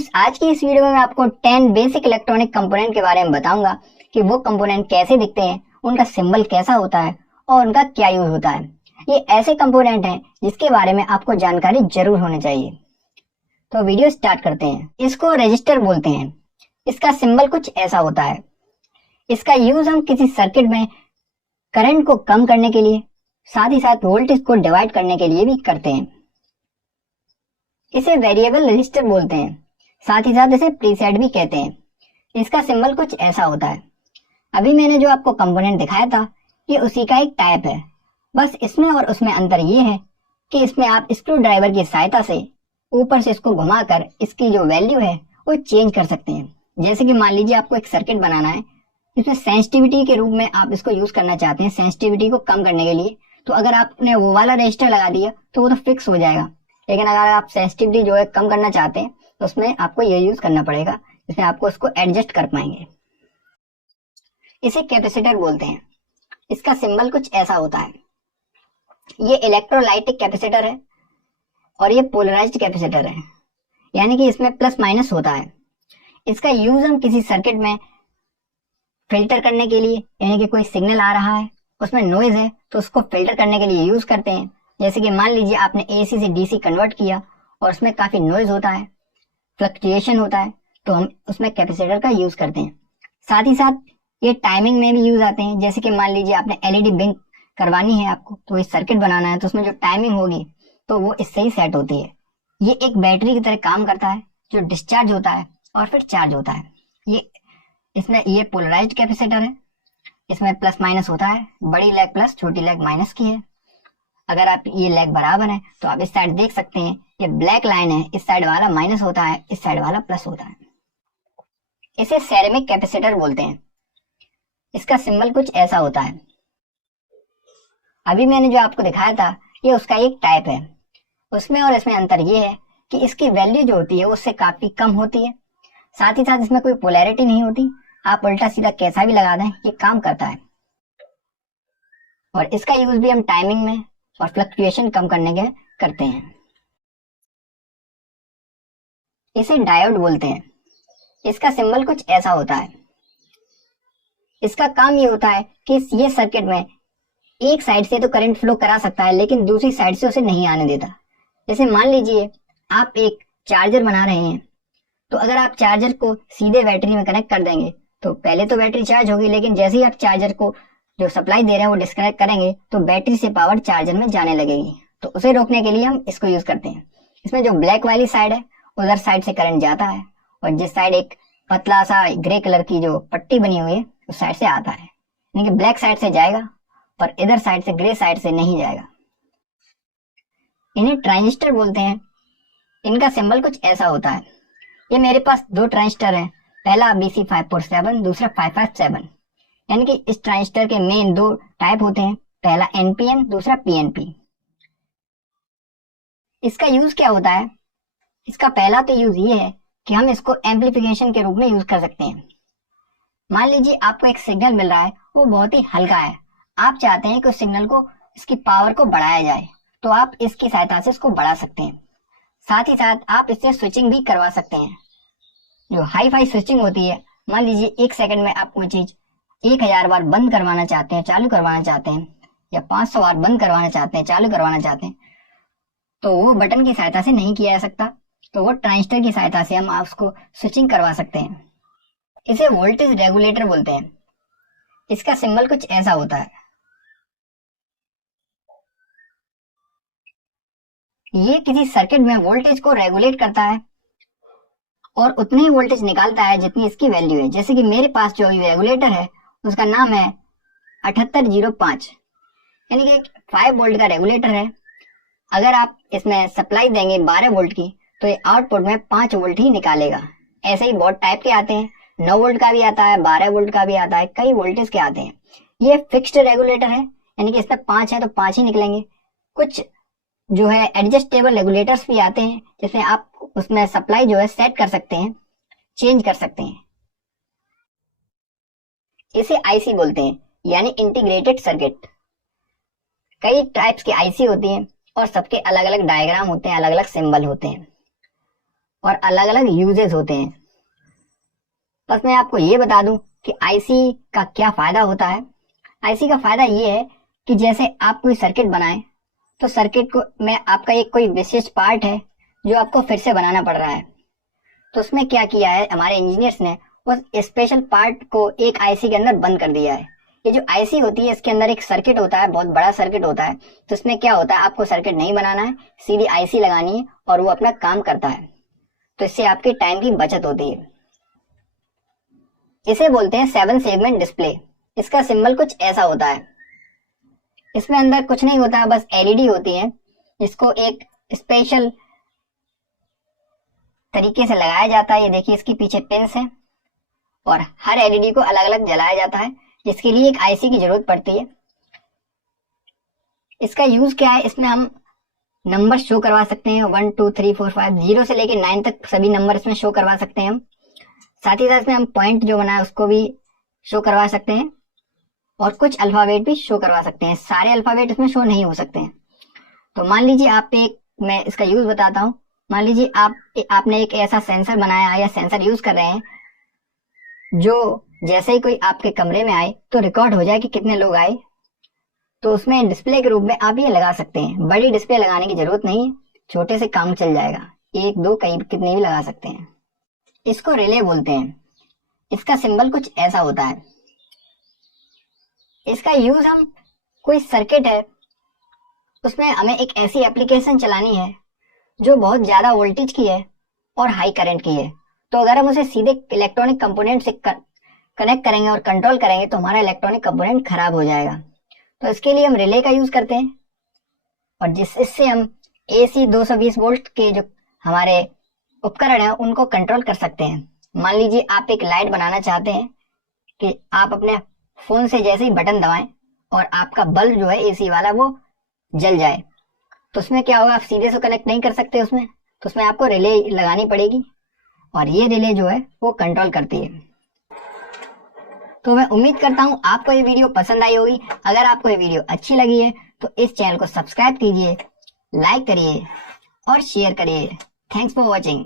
Friends, आज की इस वीडियो में मैं आपको 10 बेसिक इलेक्ट्रॉनिक कंपोनेंट के बारे में बताऊंगा कि वो कंपोनेंट कैसे दिखते हैं, उनका सिंबल कैसा होता है और उनका क्या यूज होता है। ये ऐसे कंपोनेंट हैं जिसके बारे में आपको जानकारी जरूर होनी चाहिए। तो वीडियो स्टार्ट करते हैं। इसको रजिस्टर बोलते हैं। इसका सिंबल कुछ ऐसा होता है। इसका यूज हम किसी सर्किट में करंट को कम करने के लिए, साथ ही साथ वोल्टेज को डिवाइड करने के लिए भी करते हैं। इसे वेरिएबल रजिस्टर बोलते हैं, साथ ही साथ इसे प्रीसेट भी कहते हैं। इसका सिंबल कुछ ऐसा होता है। अभी मैंने जो आपको कंपोनेंट दिखाया था, ये उसी का एक टाइप है। बस इसमें और उसमें अंतर ये है कि इसमें आप स्क्रू ड्राइवर की सहायता से ऊपर से इसको घुमाकर इसकी जो वैल्यू है वो चेंज कर सकते हैं। जैसे कि मान लीजिए आपको एक सर्किट बनाना है, इसमें सेंसिटिविटी के रूप में आप इसको यूज करना चाहते हैं, सेंसिटिविटी को कम करने के लिए। तो अगर आपने वो वाला रजिस्टर लगा दिया तो वो तो फिक्स हो जाएगा, लेकिन अगर आप सेंसिटिविटी जो है कम करना चाहते हैं तो उसमें आपको ये यूज करना पड़ेगा, जिसमें आपको उसको एडजस्ट कर पाएंगे। इसे कैपेसिटर बोलते हैं। इसका सिंबल कुछ ऐसा होता है। ये इलेक्ट्रोलाइटिक कैपेसिटर है और ये पोलराइज्ड कैपेसिटर है, यानी कि इसमें प्लस माइनस होता है। इसका यूज हम किसी सर्किट में फिल्टर करने के लिए, यानी कि कोई सिग्नल आ रहा है, उसमें नॉइज है तो उसको फिल्टर करने के लिए यूज करते हैं। जैसे कि मान लीजिए आपने एसी से डीसी कन्वर्ट किया और उसमें काफी नॉइज होता है, फ्लक्चुएशन होता है, तो हम उसमें कैपेसिटर का यूज करते हैं। साथ ही साथ ये टाइमिंग में भी यूज आते हैं। जैसे कि मान लीजिए आपने एलईडी ब्लिंक करवानी है आपको, तो ये सर्किट बनाना है, तो उसमें जो टाइमिंग होगी तो वो इससे ही सेट होती है। ये एक बैटरी की तरह काम करता है जो डिस्चार्ज होता है और फिर चार्ज होता है। ये पोलराइज्ड कैपेसिटर है। इसमें प्लस माइनस होता है, बड़ी लेग प्लस छोटी लेग माइनस की है। अगर आप ये लेग बराबर है तो आप इस साइड देख सकते हैं, ये ब्लैक लाइन है, इस साइड वाला माइनस होता है, इस साइड वाला प्लस होता है। इसे सेरेमिक कैपेसिटर बोलते हैं। इसका सिंबल कुछ ऐसा होता है। अभी मैंने जो आपको दिखाया था ये उसका एक टाइप है। उसमें और इसमें अंतर ये है कि इसकी वैल्यू जो होती है उससे काफी कम होती है। साथ ही साथ इसमें कोई पोलैरिटी नहीं होती। आप उल्टा सीधा कैसा भी लगा दें, ये काम करता है। और इसका यूज भी हम टाइमिंग में और फ्लक्चुएशन कम करने के करते हैं। इसे डायोड बोलते हैं। इसका सिंबल कुछ ऐसा होता है। इसका काम ये होता है कि ये सर्किट में एक साइड से तो करंट फ्लो करा सकता है, लेकिन दूसरी साइड से उसे नहीं आने देता। जैसे मान लीजिए आप एक चार्जर बना रहे हैं, तो अगर आप चार्जर को सीधे बैटरी में कनेक्ट कर देंगे तो पहले तो बैटरी चार्ज होगी, लेकिन जैसे ही आप चार्जर को जो सप्लाई दे रहे हैं वो डिस्कनेक्ट करेंगे तो बैटरी से पावर चार्जर में जाने लगेगी। तो उसे रोकने के लिए हम इसको यूज करते हैं। इसमें जो ब्लैक वाली साइड है उधर साइड से करंट जाता है, और जिस साइड एक पतला सा ग्रे कलर की जो पट्टी बनी हुई है उस साइड से आता है, यानी कि ब्लैक साइड से जाएगा पर इधर साइड से ग्रे साइड से नहीं जाएगा। इन्हें ट्रांजिस्टर बोलते हैं। इनका सिंबल कुछ ऐसा होता है। ये मेरे पास दो ट्रांजिस्टर हैं, पहला BC547, दूसरा 557, यानी कि इस ट्रांजिस्टर के मेन दो टाइप होते हैं, पहला NPN, दूसरा PNP। इसका यूज क्या होता है? इसका पहला तो यूज ये है कि हम इसको एम्पलीफिकेशन के रूप में यूज कर सकते हैं। मान लीजिए आपको एक सिग्नल मिल रहा है, वो बहुत ही हल्का है, आप चाहते हैं कि उस सिग्नल को, इसकी पावर को बढ़ाया जाए, तो आप इसकी सहायता से इसको बढ़ा सकते हैं। साथ ही साथ आप इससे स्विचिंग भी करवा सकते हैं। जो हाई फाई स्विचिंग होती है, मान लीजिए एक सेकंड में आप कोई चीज 1000 बार बंद करवाना चाहते हैं, चालू करवाना चाहते हैं, या 500 बार बंद करवाना चाहते हैं, चालू करवाना चाहते हैं, तो वो बटन की सहायता से नहीं किया जा सकता, तो वो ट्रांजिस्टर की सहायता से हम उसको स्विचिंग करवा सकते हैं। इसे वोल्टेज रेगुलेटर बोलते हैं। इसका सिंबल कुछ ऐसा होता है। ये किसी सर्किट में वोल्टेज को रेगुलेट करता है और उतनी ही वोल्टेज निकालता है जितनी इसकी वैल्यू है। जैसे कि मेरे पास जो रेगुलेटर है उसका नाम है 7805, यानी कि 5 वोल्ट का रेगुलेटर है। अगर आप इसमें सप्लाई देंगे 12 वोल्ट की तो ये आउटपुट में 5 वोल्ट ही निकालेगा। ऐसे ही बहुत टाइप के आते हैं, 9 वोल्ट का भी आता है, 12 वोल्ट का भी आता है, कई वोल्टेज के आते हैं। ये फिक्स्ड रेगुलेटर है, यानी कि इसमें 5 है तो 5 ही निकलेंगे। कुछ जो है एडजस्टेबल रेगुलेटर्स भी आते हैं, जिसमें आप उसमें सप्लाई जो है सेट कर सकते हैं, चेंज कर सकते हैं। इसे आईसी बोलते हैं, यानी इंटीग्रेटेड सर्किट। कई टाइप्स की आईसी होती हैं और सबके अलग अलग डायग्राम होते हैं, अलग अलग सिंबल होते हैं। और अलग अलग यूजेस होते हैं। बस मैं आपको ये बता दूं कि आईसी का क्या फायदा होता है। आईसी का फायदा ये है कि जैसे आप कोई सर्किट बनाएं तो सर्किट को में आपका एक कोई विशेष पार्ट है जो आपको फिर से बनाना पड़ रहा है, तो उसमें क्या किया है हमारे इंजीनियर्स ने, उस स्पेशल पार्ट को एक आईसी के अंदर बंद कर दिया है। ये जो आईसी होती है इसके अंदर एक सर्किट होता है, बहुत बड़ा सर्किट होता है। तो इसमें क्या होता है, आपको सर्किट नहीं बनाना है, सीधी आईसी लगानी है और वो अपना काम करता है। तो इससे आपके टाइम की बचत होती है। इसे बोलते हैं 7 सेगमेंट डिस्प्ले। इसका सिंबल कुछ ऐसा होता है। इसमें अंदर कुछ नहीं होता, बस एलईडी होती है जिसको एक स्पेशल तरीके से लगाया जाता है। ये देखिए इसके पीछे पिंस है और हर एलईडी को अलग अलग जलाया जाता है, जिसके लिए एक आईसी की जरूरत पड़ती है। इसका यूज क्या है, इसमें हम नंबर शो करवा सकते हैं 1 2 3 4 5 0 से लेकर 9 तक सभी नंबर इसमें शो करवा सकते हैं हम। साथ ही साथ इसमें हम पॉइंट जो बना है उसको भी शो करवा सकते हैं और कुछ अल्फाबेट भी शो करवा सकते हैं। सारे अल्फाबेट इसमें शो नहीं हो सकते हैं। तो मान लीजिए मैं इसका यूज बताता हूँ। मान लीजिए आपने एक ऐसा सेंसर बनाया या सेंसर यूज कर रहे हैं जो जैसे ही कोई आपके कमरे में आए तो रिकॉर्ड हो जाए कि कितने लोग आए। तो उसमें डिस्प्ले के रूप में आप ये लगा सकते हैं। बड़ी डिस्प्ले लगाने की जरूरत नहीं है, छोटे से काम चल जाएगा। 1 2 कई कितने भी लगा सकते हैं। इसको रिले बोलते हैं। इसका सिंबल कुछ ऐसा होता है। इसका यूज हम कोई सर्किट है उसमें हमें एक ऐसी एप्लीकेशन चलानी है जो बहुत ज्यादा वोल्टेज की है और हाई करंट की है। तो अगर हम उसे सीधे इलेक्ट्रॉनिक कंपोनेंट से कनेक्ट करेंगे और कंट्रोल करेंगे तो हमारा इलेक्ट्रॉनिक कंपोनेंट खराब हो जाएगा। तो इसके लिए हम रिले का यूज करते हैं और इससे हम एसी 220 वोल्ट के जो हमारे उपकरण है उनको कंट्रोल कर सकते हैं। मान लीजिए आप एक लाइट बनाना चाहते हैं कि आप अपने फोन से जैसे ही बटन दबाएं और आपका बल्ब जो है एसी वाला वो जल जाए, तो उसमें क्या होगा, आप सीधे से कनेक्ट नहीं कर सकते उसमें, तो उसमें आपको रिले लगानी पड़ेगी और ये रिले जो है वो कंट्रोल करती है। तो मैं उम्मीद करता हूँ आपको ये वीडियो पसंद आई होगी। अगर आपको ये वीडियो अच्छी लगी है तो इस चैनल को सब्सक्राइब कीजिए, लाइक करिए और शेयर करिए। Thanks for watching.